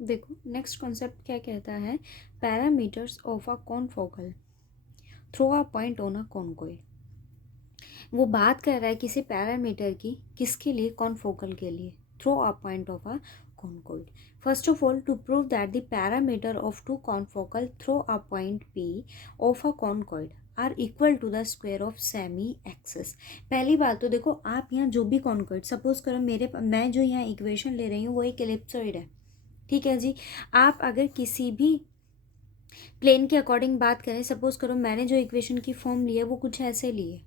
देखो next concept क्या कहता है, parameters of a confocal through a point on a conicoid. वो बात कर रहा है किसी पैरामीटर की, किसके लिए, कॉनफोकल के लिए, through a point of a conicoid. First of all, to prove that the parameter of two confocal through a point P of a conicoid are equal to the square of semi axis. पहली बात तो देखो, आप यहाँ जो भी कॉनकॉइड, suppose करो मैं जो यहाँ इक्वेशन ले रही हूँ वो एक एलिप्सॉइड है, ठीक है जी। आप अगर किसी भी प्लेन के अकॉर्डिंग बात करें, सपोज करो मैंने जो इक्वेशन की फॉर्म ली है वो कुछ ऐसे ली है,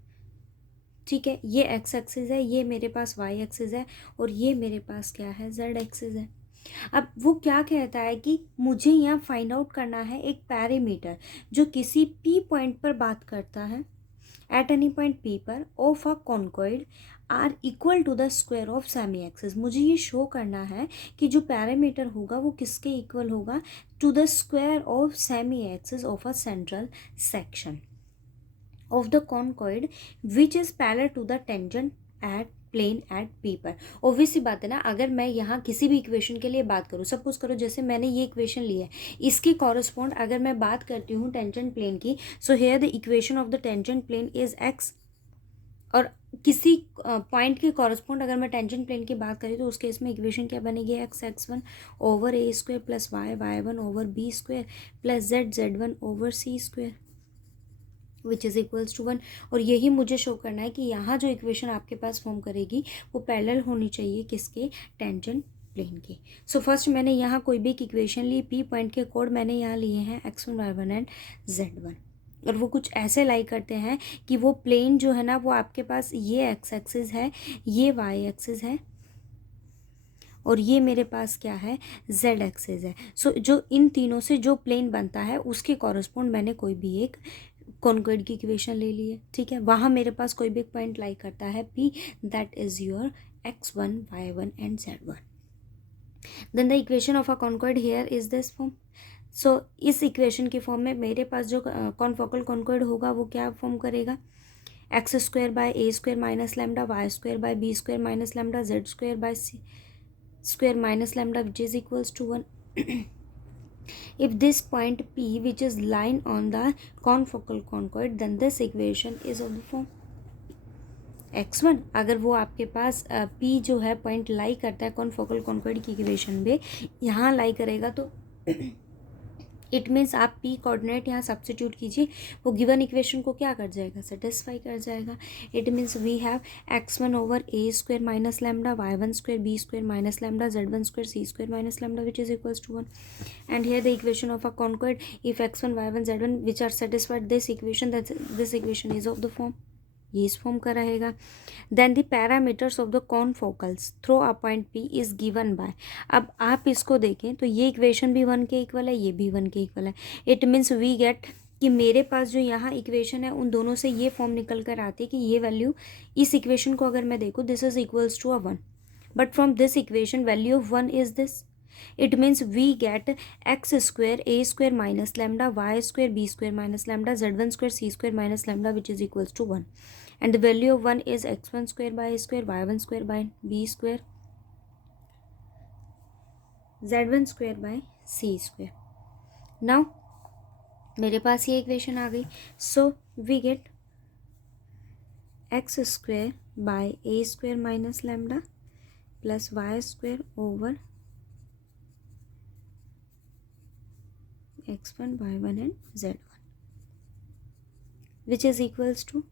ठीक है। ये एक्स एक्सिस है, ये मेरे पास वाई एक्सिस है, और ये मेरे पास क्या है, जेड एक्सिस है। अब वो क्या कहता है कि मुझे यहाँ फाइंड आउट करना है एक पैरामीटर जो किसी पी पॉइंट पर बात करता है, एट एनी पॉइंट पी पर, of a conicoid are equal to the square of semi axis. मुझे ये शो करना है कि जो पैरामीटर होगा वो किसके इक्वल होगा, to the square of semi axis of a central section of the conchoid which is parallel to the tangent at plane at p पर। ऑब्वियसली बात है ना, अगर मैं यहाँ किसी भी इक्वेशन के लिए बात करूँ, सपोज करो जैसे मैंने ये इक्वेशन ली है, इसके कॉरस्पॉन्ड अगर मैं बात करती हूँ टेंजेंट प्लेन की, so here the equation of the tangent plane is x, और किसी पॉइंट के कॉरस्पॉन्ड अगर मैं टेंजेंट प्लेन की बात करी तो उस केस में इक्वेशन क्या बनेगी, x x one over A square plus y y one over b square plus z z one over c square which is equals to 1। और यही मुझे शो करना है कि यहाँ जो इक्वेशन आपके पास फॉर्म करेगी वो पैरेलल होनी चाहिए किसके, टेंजेंट प्लेन के। सो फर्स्ट मैंने यहाँ कोई भी एक इक्वेशन ली, पी पॉइंट के कोड मैंने यहाँ लिए हैं x1 y1 एंड z1, और वो कुछ ऐसे लाई करते हैं कि वो प्लेन जो है ना वो आपके पास ये एक्स एक्सिस है, ये वाई एक्सिस है, और ये मेरे पास क्या है, जेड एक्सिस है। सो जो इन तीनों से जो प्लेन बनता है उसके कॉरस्पॉन्ड मैंने कोई भी एक कॉनकॉइड की इक्वेशन ले ली है, ठीक है। वहाँ मेरे पास कोई भी एक पॉइंट लाई करता है P, that is your x1 y1 and z1। Then the equation of a conicoid here is this form. So इस इक्वेशन की फॉर्म में मेरे पास जो कॉनफोकल कॉनकॉइड होगा वो क्या फॉर्म करेगा, x square by A square minus lambda, y square by B square minus lambda, z square by c square minus lambda which is equals to 1. If this point P which is lying on the confocal conchoid, then this equation is of the form x1। अगर वो आपके पास P जो है point लाई करता है कॉनफोकल कॉन्कॉइड की equation में, यहाँ लाई करेगा तो इट मीन्स आप पी कोऑर्डिनेट यहाँ सब्सटीट्यूट कीजिए, वो गिवन इक्वेशन को क्या कर जाएगा, सेटिस्फाई कर जाएगा। It means we have x1 over A square minus lambda, y1 square B square minus lambda, z1 square C square minus lambda which is equals to 1। And here the equation of a conicoid, if x1 y1 z1 which are satisfied this equation, that this equation is of the form, ये इस form का रहेगा। Then the parameters of the confocals through a point P is given bye. अब आप इसको देखें तो ये इक्वेशन भी 1 के इक्वल है, ये भी 1 के इक्वल है। इट मीन्स वी गेट कि मेरे पास जो यहाँ इक्वेशन है उन दोनों से ये फॉर्म निकल कर आती है कि ये वैल्यू, इस इक्वेशन को अगर मैं देखूँ, this is equals to a 1, but from this equation value of 1 is this. It means we get x square a square minus lambda, y square b square minus lambda, z1 square c square minus lambda which is equals to 1. And the value of 1 is x1 square by a square, y1 square by b square, z1 square by c square. Now मेरे पास ये equation आ गई। So we get x square by a square minus lambda plus y square over x1 y1 and z1 which is equals to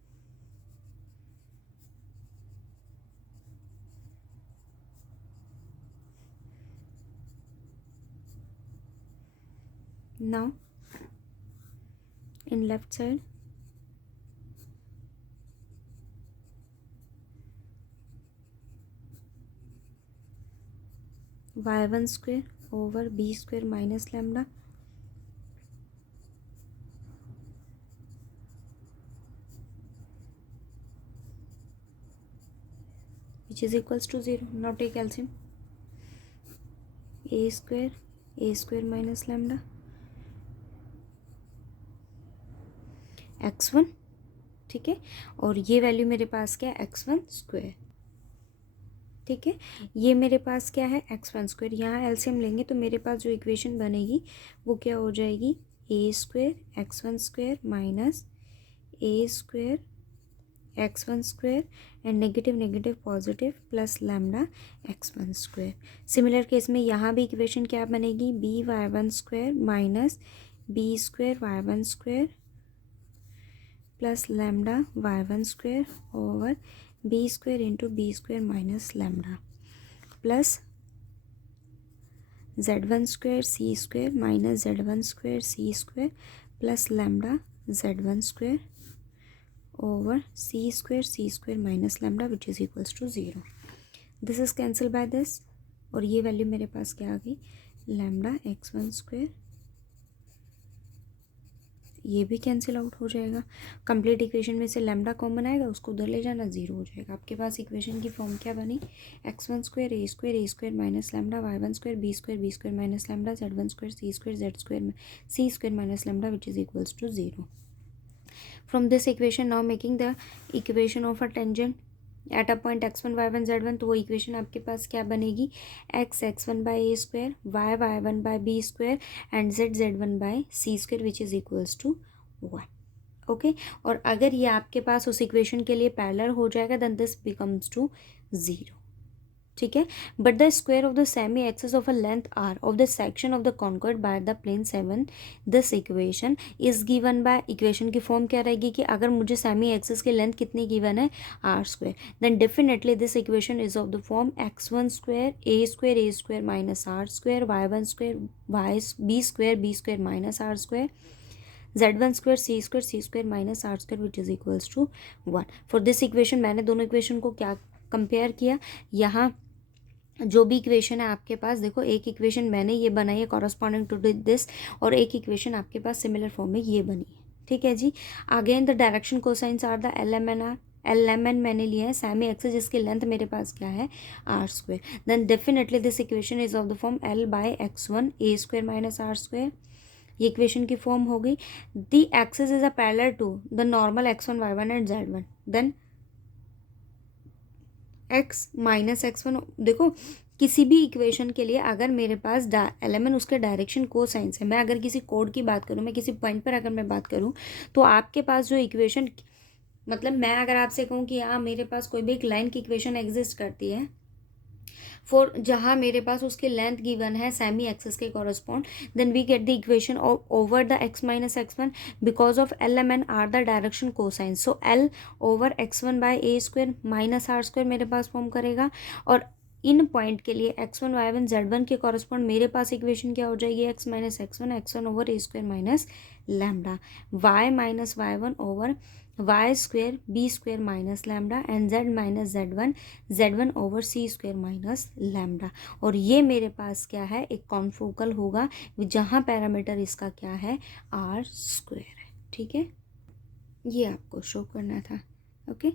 now in left side y1 square over b square minus lambda which is equals to 0. Now take LCM, a square minus lambda x1, ठीक है, और ये value मेरे पास क्या है, x1 square, ठीक है, ये मेरे पास क्या है x1², यहाँ एलसीएम लेंगे तो मेरे पास जो इक्वेशन बनेगी वो क्या हो जाएगी, a² x1² minus a² x1² and negative negative positive plus lambda x1²। Similar case में यहाँ भी इक्वेशन क्या बनेगी, by1² minus b² y1² plus lambda y1² over b² into b² minus lambda plus z1² c² minus z1² c² plus lambda z1² over c² minus lambda which is equals to 0. This is cancelled by this और ये value मेरे पास क्या आ गई, lambda x1², ये भी cancel out हो जाएगा। कंप्लीट इक्वेशन में से लैम्डा कॉमन आएगा, उसको उधर ले जाना, 0 हो जाएगा। आपके पास इक्वेशन की फॉर्म क्या बनी, x1² a² minus lambda y1² b² minus lambda z1² c² minus lambda which is equals to 0। From this equation now making the equation of a tangent at a point x1 y1 z1, तो वो equation आपके पास क्या बनेगी, x1 by a² y1 by b² and z1 by c² which is equals to 1। Okay, और अगर ये आपके पास उस इक्वेशन के लिए पैरेलल हो जाएगा देन दिस बिकम्स टू 0। ठीक है, but the square of the semi axis of a length r of the section of the conicoid by the plane 7, this equation is given by, equation की form क्या रहेगी कि अगर मुझे semi axis की length कितनी गिवन है, r², then definitely this equation is of the form x1² a² minus r² y1² b² minus r² z1² c² minus r² which is equals to 1। For this equation मैंने दोनों equation को क्या compare किया, यहाँ जो भी equation है आपके पास, देखो एक इक्वेशन मैंने ये बनाई है कॉरस्पॉन्डिंग टू दिस और एक इक्वेशन आपके पास सिमिलर फॉर्म में ये बनी है। ठीक है जी, again the direction cosines are the LMN मैंने लिया है सेमी एक्सिस जिसकी लेंथ मेरे पास क्या है, r², then definitely this equation is of the form L by x1 a² minus r²। ये इक्वेशन की फॉर्म हो गई। The axis is a parallel to the normal x1 y1 and z1, then x minus x1। देखो किसी भी equation के लिए अगर मेरे पास LMN उसके डायरेक्शन कोसाइंस है, मैं अगर किसी कोड की बात करूँ, मैं किसी पॉइंट पर अगर मैं बात करूँ, तो आपके पास जो इक्वेशन, मतलब मैं अगर आपसे कहूँ कि हाँ मेरे पास कोई भी एक लाइन की इक्वेशन एग्जिस्ट करती है फॉर, जहाँ मेरे पास उसकी लेंथ गिवन है सेमी एक्सिस के correspond, then we get the equation over the x minus x1 because of LMN are the direction cosine, so L over x1 by a² minus r² मेरे पास form करेगा। और इन point के लिए x1 y1 z1 के correspond मेरे पास equation क्या हो जाएगी, x minus x1 over a² minus lambda y minus y1 over y² b² minus lambda and z minus z1 over c² minus lambda. और ये मेरे पास क्या है, एक कॉन्फोकल होगा जहाँ पैरामीटर इसका क्या है, r² है। ठीक है, ये आपको शो करना था। ओके,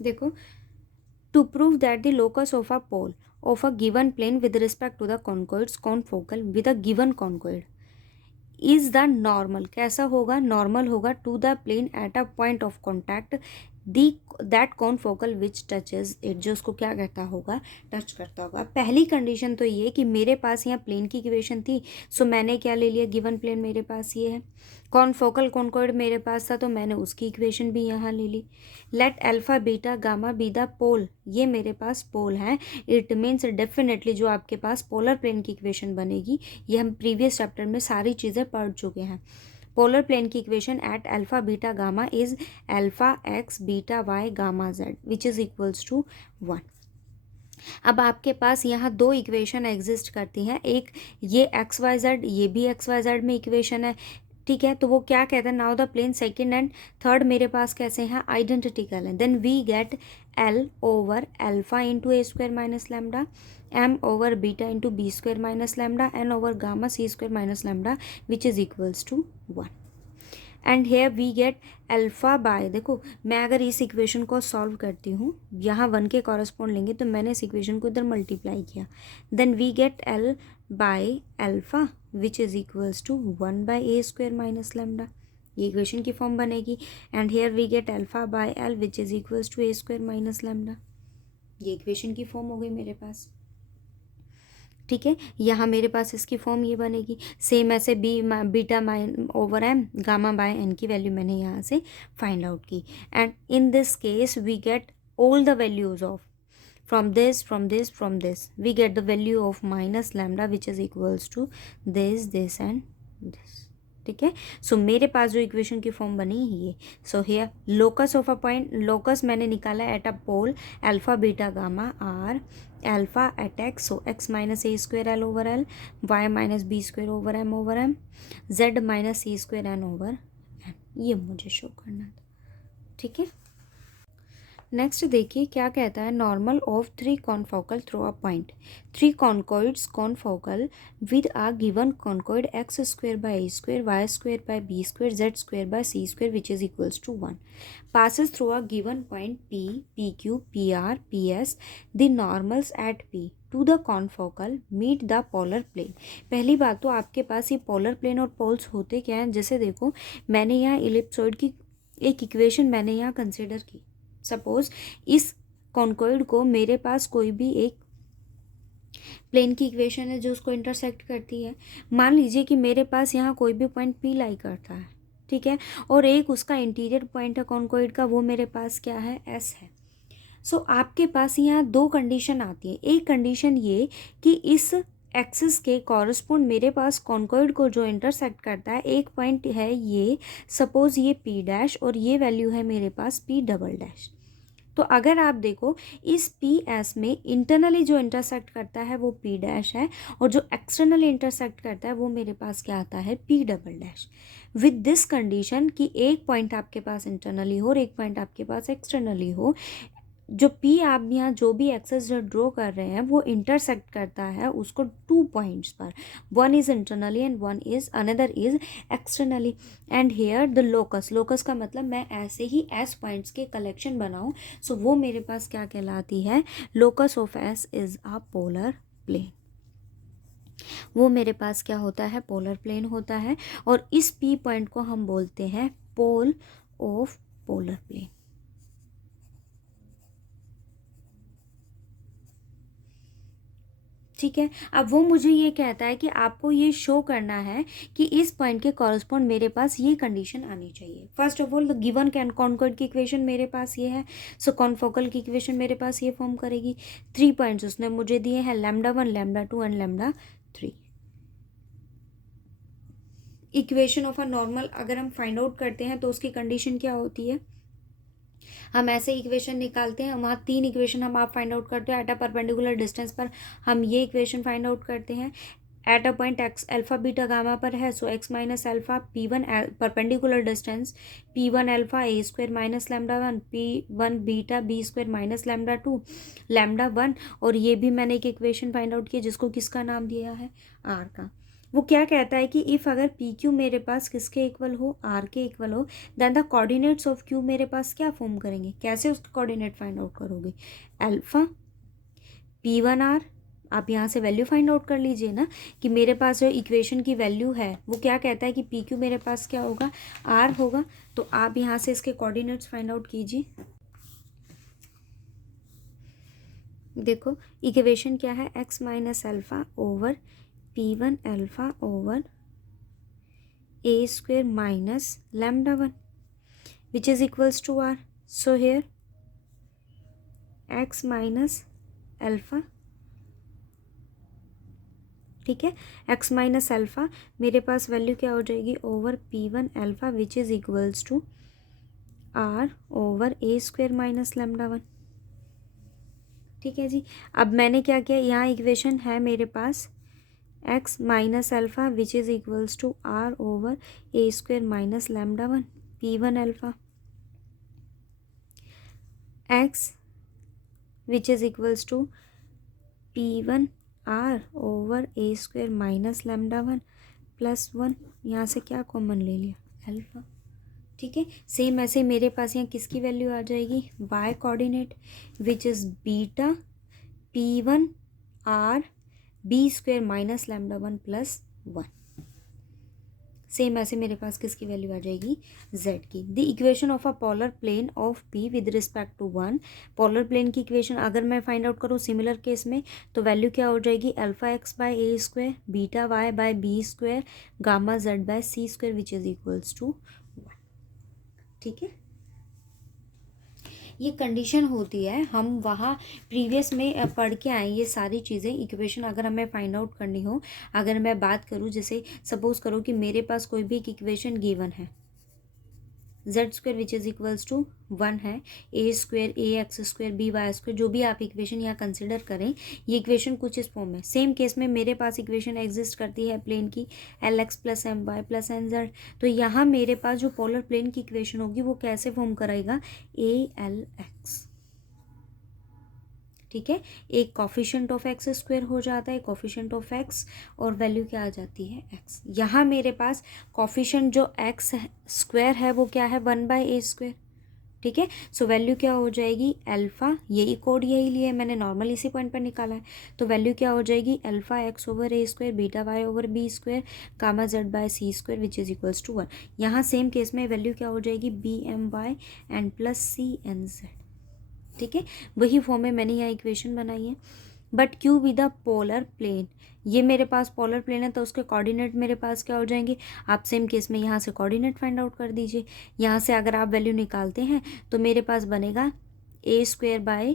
देखो, to prove that the locus of a pole of a given plane with respect to the conicoids confocal with a given conicoid is the normal, कैसा होगा, नॉर्मल होगा to the plane at a point of contact that confocal which touches it, जो उसको क्या कहता होगा, touch करता होगा। पहली कंडीशन तो ये कि मेरे पास यहाँ प्लेन की इक्वेशन थी, सो मैंने क्या ले लिया, गिवन प्लेन मेरे पास ये है, कॉन्फोकल कॉन्कोइड मेरे पास था तो मैंने उसकी इक्वेशन भी यहाँ ले ली। Let alpha beta gamma be the pole, ये मेरे पास पोल है, इट मीन्स डेफिनेटली जो आपके पास पोलर प्लेन की इक्वेशन बनेगी, ये हम प्रीवियस चैप्टर में सारी चीज़ें पढ़ चुके हैं। पोलर प्लेन की equation at alpha beta gamma is alpha x beta y gamma z which is equals to 1। अब आपके पास यहाँ दो इक्वेशन एग्जिस्ट करती हैं, एक ये XYZ, ये भी XYZ में इक्वेशन है। ठीक है, तो वो क्या कहते हैं, now the plane second and third मेरे पास कैसे हैं, आइडेंटिकल हैं, then we get L over alpha into a² minus lambda, m over beta into b² minus lambda, n over gamma c² minus lambda which is equals to 1। And here we get alpha by, देखो मैं अगर इस equation को solve करती हूँ, यहाँ 1 के correspond लेंगे तो मैंने इस इक्वेशन को इधर मल्टीप्लाई किया, then we get L by alpha which is equals to 1 by a² minus lambda. ये इक्वेशन की फॉर्म बनेगी। And here we get alpha by l which is equals to a square minus lambda. ये equation की form हो गई मेरे पास, ठीक है। यहाँ मेरे पास इसकी फॉर्म ये बनेगी। सेम ऐसे beta mine over m gamma by n की वैल्यू मैंने यहाँ से फाइंड आउट की। And in this case we get all the values of from this we get the value of minus lambda which is equals to this and this, ठीक है। सो मेरे पास जो equation की फॉर्म बनी ये, so here locus of a point, locus मैंने निकाला at a pole alpha beta gamma r, alpha at x, so x minus a square l over l, y minus b square over m, z minus c square n over n, ये मुझे show करना था, ठीक है। Next देखिए क्या कहता है, normal of three confocal through a point, three conicoids confocal with a given conicoid X square by A square, Y square by B square, Z square by C square which is equals to 1 passes through a given point P, PQ, PR, PS, the normals at P to the confocal meet the polar plane। पहली बात तो आपके पास ये polar plane और poles होते क्या हैं, जैसे देखो मैंने यहाँ इलिप्सॉइड की एक इक्वेशन मैंने यहाँ कंसिडर की। सपोज इस कॉन्कॉइड को मेरे पास कोई भी एक प्लेन की इक्वेशन है जो उसको इंटरसेक्ट करती है। मान लीजिए कि मेरे पास यहाँ कोई भी पॉइंट पी लाई करता है, ठीक है, और एक उसका इंटीरियर पॉइंट है कॉन्कॉइड का, वो मेरे पास क्या है, एस है। सो आपके पास यहाँ दो कंडीशन आती है। एक कंडीशन ये कि इस एक्सिस के कॉरस्पॉन्ड मेरे पास कॉन्कॉइड को जो इंटरसेक्ट करता है एक पॉइंट है ये, सपोज ये पी डैश और ये वैल्यू है मेरे पास पी डबल डैश। तो अगर आप देखो इस पी एस में इंटरनली जो इंटरसेक्ट करता है वो पी डैश है, और जो एक्सटर्नली इंटरसेक्ट करता है वो मेरे पास क्या आता है, P double dash. With this condition कि एक पॉइंट आपके पास इंटरनली हो और एक पॉइंट आपके पास एक्सटर्नली हो, जो पी आप यहाँ जो भी एक्सेस जो ड्रॉ कर रहे हैं वो इंटरसेक्ट करता है उसको 2 पॉइंट्स पर, one is internally and one is another is externally. And here the locus, locus का मतलब मैं ऐसे ही एस पॉइंट्स के कलेक्शन बनाऊँ, सो वो मेरे पास क्या कहलाती है, locus of s is a polar plane. वो मेरे पास क्या होता है, पोलर प्लेन होता है, और इस पी पॉइंट को हम बोलते हैं पोल ऑफ पोलर प्लेन। ठीक है। अब वो मुझे ये कहता है कि आपको ये शो करना है कि इस पॉइंट के कॉरस्पॉन्ड मेरे पास ये कंडीशन आनी चाहिए। फर्स्ट ऑफ ऑल गिवन कॉन्कॉइड की इक्वेशन मेरे पास ये है, सो कॉन्फोकल की इक्वेशन मेरे पास ये फॉर्म करेगी। 3 पॉइंट्स उसने मुझे दिए हैं, λ1, λ2 and λ3। Equation of a normal अगर हम फाइंड आउट करते हैं तो उसकी कंडीशन क्या होती है, हम ऐसे इक्वेशन निकालते हैं, वहाँ 3 इक्वेशन हम आप फाइंड आउट करते हो एट अ परपेंडिकुलर डिस्टेंस पर, हम ये इक्वेशन फाइंड आउट करते हैं। At a point X alpha beta gamma पर है, so x minus alpha P1 perpendicular distance P1 alpha A square minus λ1, P1 beta B square minus λ2 λ1, और ये भी मैंने एक इक्वेशन फाइंड आउट किया जिसको किसका नाम दिया है, आर का। वो क्या कहता है कि इफ़ अगर पी क्यू मेरे पास किसके इक्वल हो, आर के इक्वल हो, then the coordinates of q मेरे पास क्या फॉर्म करेंगे, कैसे उसके कोऑर्डिनेट फाइंड आउट करोगे, अल्फा P1 R, आप यहाँ से वैल्यू फाइंड आउट कर लीजिए ना कि मेरे पास जो इक्वेशन की वैल्यू है वो क्या कहता है कि पी क्यू मेरे पास क्या होगा, आर होगा। तो आप यहाँ से इसके कोऑर्डिनेट्स फाइंड आउट कीजिए। देखो इक्वेशन क्या है, X minus alpha over P1 alpha over A square minus λ1 which is equals to r. So here x minus alpha, ठीक है, x माइनस अल्फा मेरे पास वैल्यू क्या हो जाएगी, over P1 alpha which is equals to r over A square minus λ1। ठीक है जी। अब मैंने क्या किया, यहाँ इक्वेशन है मेरे पास x minus alpha which is equals to r over A square minus λ1, P1 alpha x which is equals to P1 R over A square minus λ1 plus 1, यहाँ से क्या कॉमन ले लिया, अल्फा। ठीक है, सेम ऐसे मेरे पास यहाँ किसकी वैल्यू आ जाएगी, y coordinate which is beta P1 R B square minus λ1 plus 1। Same ऐसे मेरे पास किसकी वैल्यू आ जाएगी, z की। The equation of a polar plane of p with respect to 1, polar plane की इक्वेशन अगर मैं फाइंड आउट करूँ सिमिलर केस में, तो वैल्यू क्या हो जाएगी, alpha X by A square, beta Y by B square, gamma Z by C square which is equals to 1। ठीक है, ये कंडीशन होती है, हम वहाँ प्रीवियस में पढ़ के आए ये सारी चीज़ें। इक्वेशन अगर हमें फाइंड आउट करनी हो, अगर मैं बात करूँ, जैसे सपोज करो कि मेरे पास कोई भी एक इक्वेशन गिवन है, Z square which is equals to 1 है, A square A X square B Y square, जो भी आप इक्वेशन यहाँ कंसिडर करें, ये इक्वेशन कुछ इस फॉर्म में। सेम केस में मेरे पास इक्वेशन एग्जिस्ट करती है प्लेन की, l x plus m y plus n z. तो यहाँ मेरे पास जो पोलर प्लेन की इक्वेशन होगी वो कैसे फॉर्म कराएगा, ए एल एक्स। ठीक है, एक कॉफिशेंट ऑफ एक्स स्क्वायर हो जाता है, कॉफिशेंट ऑफ एक्स, और वैल्यू क्या आ जाती है एक्स। यहाँ मेरे पास कॉफिशेंट जो एक्स स्क्वायर है वो क्या है, 1/a स्क्वायर। ठीक है, सो वैल्यू क्या हो जाएगी, अल्फा, यही कोड यही लिए मैंने, नॉर्मल इसी पॉइंट पर निकाला है। तो वैल्यू क्या हो जाएगी, alpha x over A square, beta y over b square, gamma Z by C square which is equals to 1। यहाँ सेम केस में वैल्यू क्या हो जाएगी, b m y and plus c n z. ठीक है, वही फॉर्म में मैंने यहाँ इक्वेशन बनाई है। But q with the polar plane, ये मेरे पास पोलर प्लेन है तो उसके कोऑर्डिनेट मेरे पास क्या हो जाएंगे, आप सेम केस में यहाँ से कोऑर्डिनेट फाइंड आउट कर दीजिए। यहाँ से अगर आप वैल्यू निकालते हैं तो मेरे पास बनेगा A square by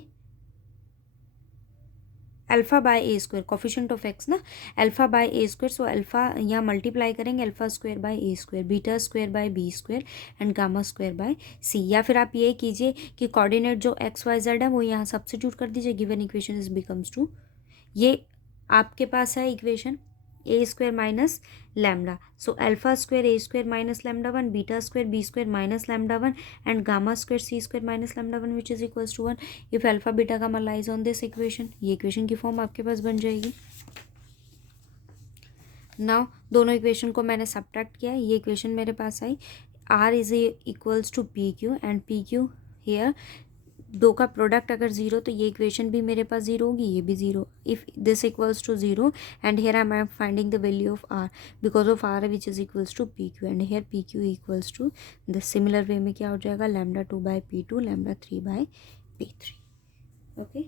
alpha by A square, coefficient of X ना, alpha by A square. So alpha यहाँ मल्टीप्लाई करेंगे, alpha square by A square, beta square by B square and gamma square by C. या फिर आप ये कीजिए कि coordinate जो एक्स वाई जेड है वो यहाँ सब्स्टिट्यूट कर दीजिए, given equation is becomes to, ये आपके पास है equation a square minus lambda. So alpha square a square minus lambda 1, beta square B square minus lambda 1 and gamma square C square minus lambda 1 which is equals to 1। If alpha beta gamma lies on this equation, ये equation की form आपके पास बन जाएगी। Now दोनों equation को मैंने subtract किया, ये इक्वेशन मेरे पास आई, R is equals to P Q and P Q here, दो का प्रोडक्ट अगर जीरो तो ये इक्वेशन भी मेरे पास जीरो होगी, ये भी zero. If this equals to zero and here I am finding the value of r because of r which is equals to P Q and here p q equals to the similar way में क्या हो जाएगा, lambda 2 by p 2, lambda 3 by p 3। Okay,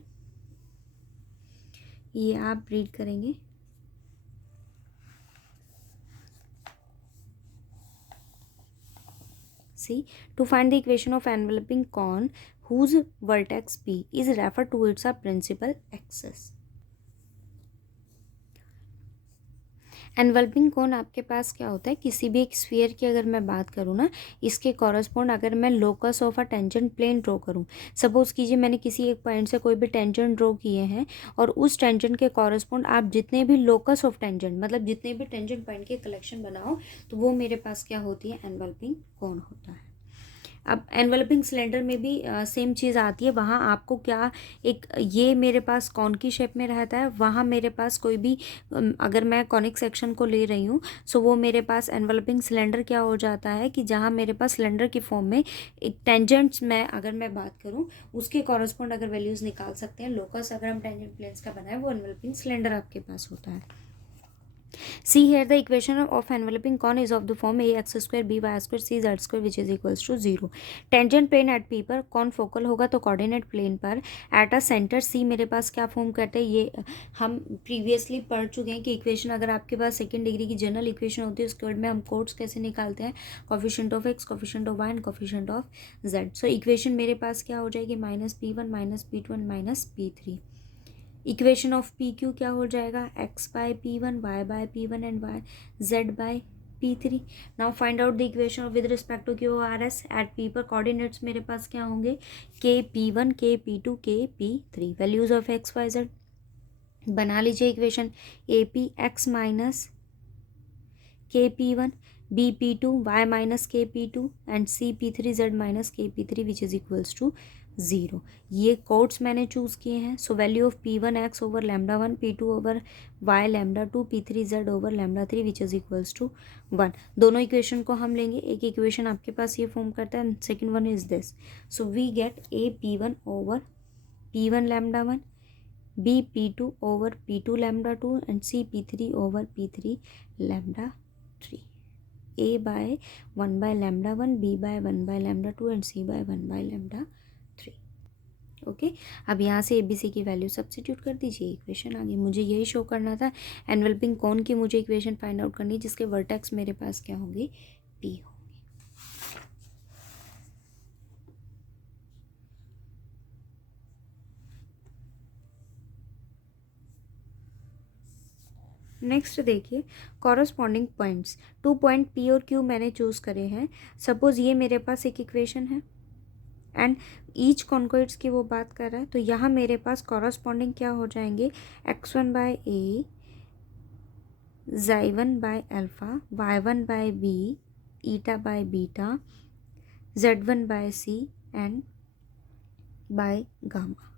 ये आप read करेंगे। See, to find the equation of enveloping cone whose vertex P is referred to its principal axis. एनवल्पिंग कोन आपके पास क्या होता है, किसी भी एक स्फीयर की अगर मैं बात करूँ ना, इसके कॉरस्पॉन्ड अगर मैं locus of a tangent plane draw करूँ, सपोज कीजिए मैंने किसी एक पॉइंट से कोई भी टेंजेंट ड्रॉ किए हैं और उस टेंजेंट के कॉरस्पॉन्ड आप जितने भी लोकस ऑफ टेंजेंट, मतलब जितने भी टेंजेंट पॉइंट के कलेक्शन बनाओ, तो वो मेरे पास क्या होती है, एनवल्पिंग कोन होता है। अब एनवलपिंग सिलेंडर में भी सेम चीज़ आती है, वहाँ आपको क्या, एक ये मेरे पास कॉन की शेप में रहता है, वहाँ मेरे पास कोई भी अगर मैं कॉनिक सेक्शन को ले रही हूँ, सो वो मेरे पास एनवलपिंग सिलेंडर क्या हो जाता है कि जहाँ मेरे पास सिलेंडर की फॉर्म में एक टेंजेंट्स में अगर मैं बात करूँ उसके कॉरस्पॉन्ड अगर वैल्यूज़ निकाल सकते हैं, लोकस अगर हम टेंजेंट प्लेन्स का बनाए वो एनवलपिंग सिलेंडर आपके पास होता है। See here the equation of enveloping cone is of the form ax square by square c z square which is equals to 0. Tangent plane at p पर कौन फोकल होगा, तो कोऑर्डिनेट प्लेन पर एट अ सेंटर सी मेरे पास क्या form करते हैं, ये हम प्रीवियसली पढ़ चुके हैं कि इक्वेशन अगर आपके पास सेकंड डिग्री की जनरल इक्वेशन होती है उसके बाद में हम कोड्स कैसे निकालते हैं, coefficient of x, coefficient of y and coefficient of z. So equation मेरे पास क्या हो जाएगी, -p1 -p2 -p3। Equation of P Q क्या हो जाएगा, x by p1, y by p1 and y z by p3। Now find out the equation with respect to q r s at p पर coordinates मेरे पास क्या होंगे, के p1, के p2, k p3। Values of x y z बना लीजिए equation, a p x minus k p1, B p2, Y minus के p2 and C p3 Z minus के p3 which is equals to 0। ये codes मैंने choose किए हैं। So value of p1 x over lambda 1, p2 over y lambda 2, p3 z over lambda 3 which is equals to 1। दोनों equation को हम लेंगे, एक इक्वेशन आपके पास ये फॉर्म करता है, second one is this. So we get a p1 over p1 lambda 1, b p2 over p2 lambda 2 and c p3 over p3 lambda 3। A by 1 by lambda 1, B by 1 by lambda 2 and C by 1 by lambda 3. Okay अब यहाँ से ABC की value substitute कर दीजिए, equation आ गई. मुझे यही शो करना था. एनवेलपिंग कोन की मुझे इक्वेशन फाइंड आउट करनी है जिसके वर्टेक्स मेरे पास क्या होंगे, P होंगे. नेक्स्ट देखिए कॉरस्पॉन्डिंग पॉइंट्स. 2 पॉइंट P और Q मैंने चूज़ करे हैं. सपोज ये मेरे पास एक इक्वेशन है एंड ईच कॉन्कोइड्स की वो बात कर रहा है. तो यहाँ मेरे पास कॉरस्पॉन्डिंग क्या हो जाएंगे, x1 by a, z1 by alpha, y1 by b, eta by beta, z1 by c and by gamma.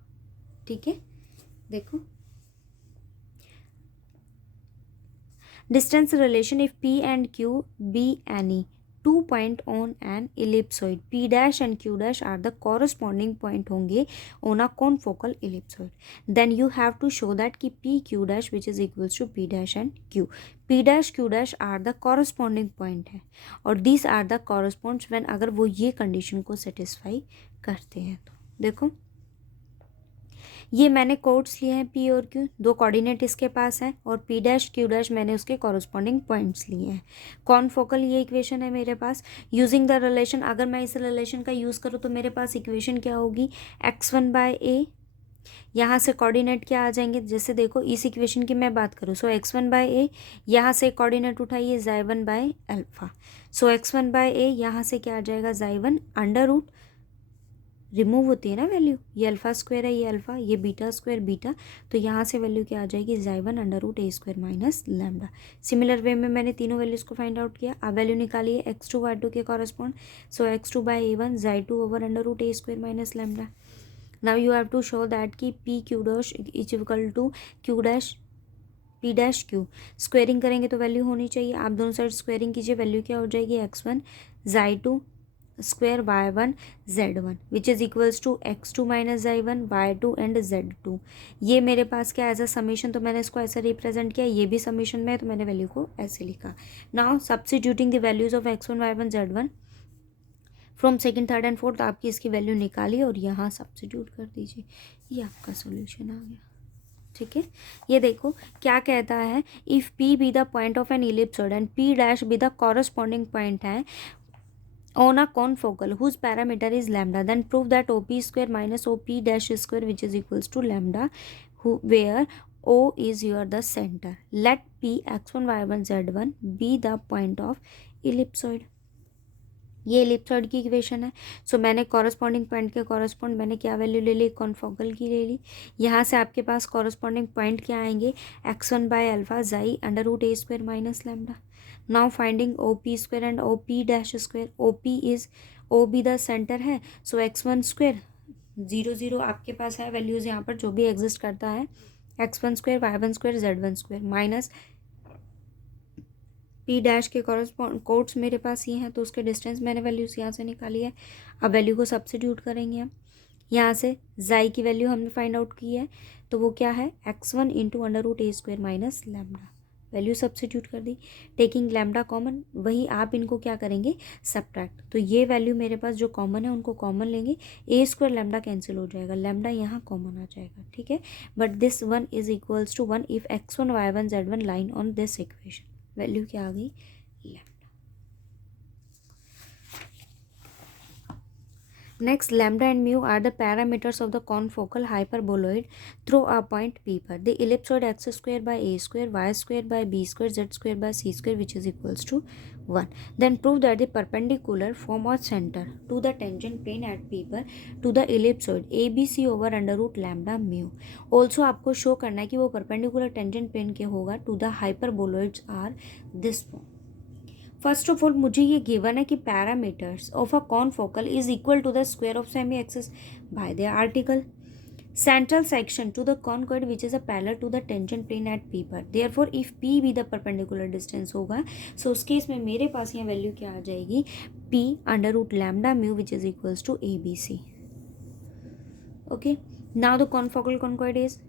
ठीक है, देखो distance relation if P and Q be any 2 point on an ellipsoid, P dash and Q dash are the corresponding point होंगे on a confocal ellipsoid. Then you have to show that कि P Q dash which is equals to P dash and Q. P dash Q dash are the corresponding point है और these are the corresponds when अगर वो ये condition को satisfy करते हैं. तो देखो ये मैंने कोड्स लिए हैं P और Q, दो कोऑर्डिनेट इसके पास है और P डैश Q डैश मैंने उसके कॉरस्पॉन्डिंग पॉइंट्स लिए हैं. कॉनफोकल ये इक्वेशन है मेरे पास. यूजिंग द रिलेशन, अगर मैं इस रिलेशन का यूज़ करूँ तो मेरे पास इक्वेशन क्या होगी, x1 बाय ए. यहाँ से कोऑर्डिनेट क्या आ जाएंगे, जैसे देखो इस इक्वेशन की मैं बात करूँ, सो x1 बाय ए, यहाँ से कोऑर्डिनेट उठाइए z1 by alpha. So x1 by A यहाँ से क्या आ जाएगा, z1 अंडर रूट, रिमूव होती है ना वैल्यू, ये अल्फ़ा स्क्वायर है, ये अल्फ़ा, ये बीटा स्क्वायर बीटा, तो यहाँ से वैल्यू क्या आ जाएगी, z1 अंडर रूट ए square minus lambda. Similar way में मैंने तीनों वैल्यूज़ को फाइंड आउट किया. अब वैल्यू निकालिए x2 y2 के correspond. So x2 by a1 z2 over under root A square minus lambda. Now you have to show that कि p q dash is equal to q dash p dash q. Squaring करेंगे तो value होनी चाहिए. आप दोनों side squaring कीजिए, value क्या हो जाएगी, x1 z2 square y1 z1 which is equals to x2 minus y1 y2 and z2. ये मेरे पास क्या एज अ समीशन, तो मैंने इसको ऐसे रिप्रेजेंट किया. ये भी समीशन में है तो मैंने वैल्यू को ऐसे लिखा. Now substituting the values of x1 y1 z1 from second third and fourth, आपकी इसकी वैल्यू निकालिए और यहाँ सब्स्टिट्यूट कर दीजिए. ये आपका सोल्यूशन आ गया. ठीक है, ये देखो क्या कहता है, if P be the point of an ellipsoid and P dash be the corresponding point है on a confocal whose parameter is lambda, then prove that OP square minus OP dash square which is equals to lambda, where O is your the center. Let P x1 y1 z1 be the point of ellipsoid. ये ellipsoid की equation है. सो मैंने corresponding point के correspond मैंने क्या value ले ली, confocal की ले ली. यहाँ से आपके पास कॉरस्पॉन्डिंग पॉइंट क्या आएंगे, x1 बाय अल्फा जाई under root A square minus lambda. Now finding OP square and OP dash square. OB the centre है, सो x1 स्क्वायर 0 0 आपके पास है वैल्यूज़ यहाँ पर जो भी एग्जिस्ट करता है, x1 square y1 square z1 square minus P dash के कॉरस्पॉन्ड कोड्स मेरे पास ये हैं तो उसके डिस्टेंस मैंने वैल्यूज़ यहाँ से निकाली है. अब वैल्यू को सब्स्टिट्यूट करेंगे हम. यहाँ से जाई की वैल्यू हमने फाइंड आउट की है तो वो क्या है, x1 इंटू अंडर रूट ए square minus lambda. Value substitute कर दी, टेकिंग लैम्डा कॉमन. वही आप इनको क्या करेंगे, सब्ट्रैक्ट. तो ये वैल्यू मेरे पास जो कॉमन है उनको कॉमन लेंगे, ए स्क्वायर लैम्डा कैंसिल हो जाएगा, लैम्डा यहाँ कॉमन आ जाएगा. ठीक है, but this one is equals to 1 if x1 y1 z1 line on this equation. वैल्यू क्या आ गई, lambda. Next, lambda and mu are the parameters of the confocal hyperboloid through a point P पर. The ellipsoid x square by a square, y square by b square, z square by c square which is equals to 1. Then prove that the perpendicular from a center to the tangent plane at P पर to the ellipsoid ABC over under root lambda mu. Also आपको show करना है कि वो perpendicular tangent plane के होगा to the hyperboloids are this form. First of all मुझे ये गिवन है कि parameters of a confocal is equal to the square of semi axis by the article. Central section to the conicoid which is a parallel to the tangent plane at P पर. Therefore if P भी the perpendicular distance होगा, so उस case में मेरे पास यहाँ value क्या आ जाएगी, P under root lambda mu which is equals to ABC. Okay, now the confocal conicoid is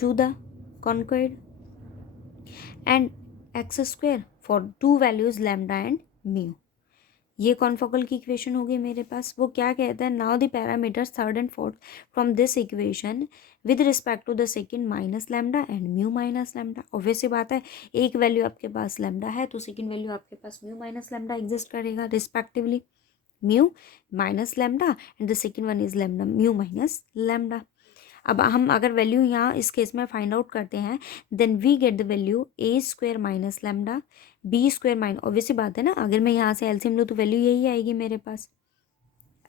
to the conicoid and x square for two values lambda and mu. ये confocal की equation होगी मेरे पास। वो क्या कहता है, now the parameters third and fourth from this equation with respect to the second minus lambda and mu minus lambda. Obvious सी बात है, एक वैल्यू आपके पास लैम्डा है तो सेकंड वैल्यू आपके पास म्यू माइनस लैम्डा एग्जिस्ट करेगा respectively, mu minus lambda and the second one is lambda mu minus lambda. अब हम अगर वैल्यू यहाँ इस केस में फाइंड आउट करते हैं, then we get the value A square minus lambda B square minus, obviously बात है ना, अगर मैं यहाँ से एलसीएम लूँ तो वैल्यू यही आएगी मेरे पास।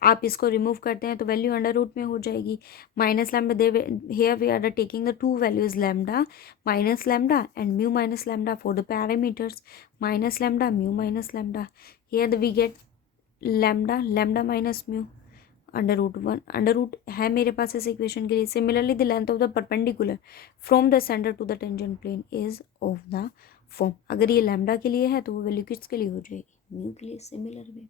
आप इसको रिमूव करते हैं तो वैल्यू अंडर रूट में हो जाएगी। माइनस लैम्डा दे, here we are taking the two values lambda minus lambda and mu minus lambda for the parameters, minus lambda mu minus lambda. Here we get lambda lambda minus mu under root one, under root है मेरे पास इस equation के लिए। Similarly the length of the perpendicular from the centre to the tangent plane is of the form. अगर ये lambda के लिए है तो वो वैल्यू किसके लिए हो जाएगी, म्यू के लिए, सिमिलर वे।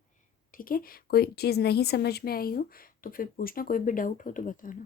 ठीक है, कोई चीज़ नहीं समझ में आई हो तो फिर पूछना, कोई भी डाउट हो तो बताना।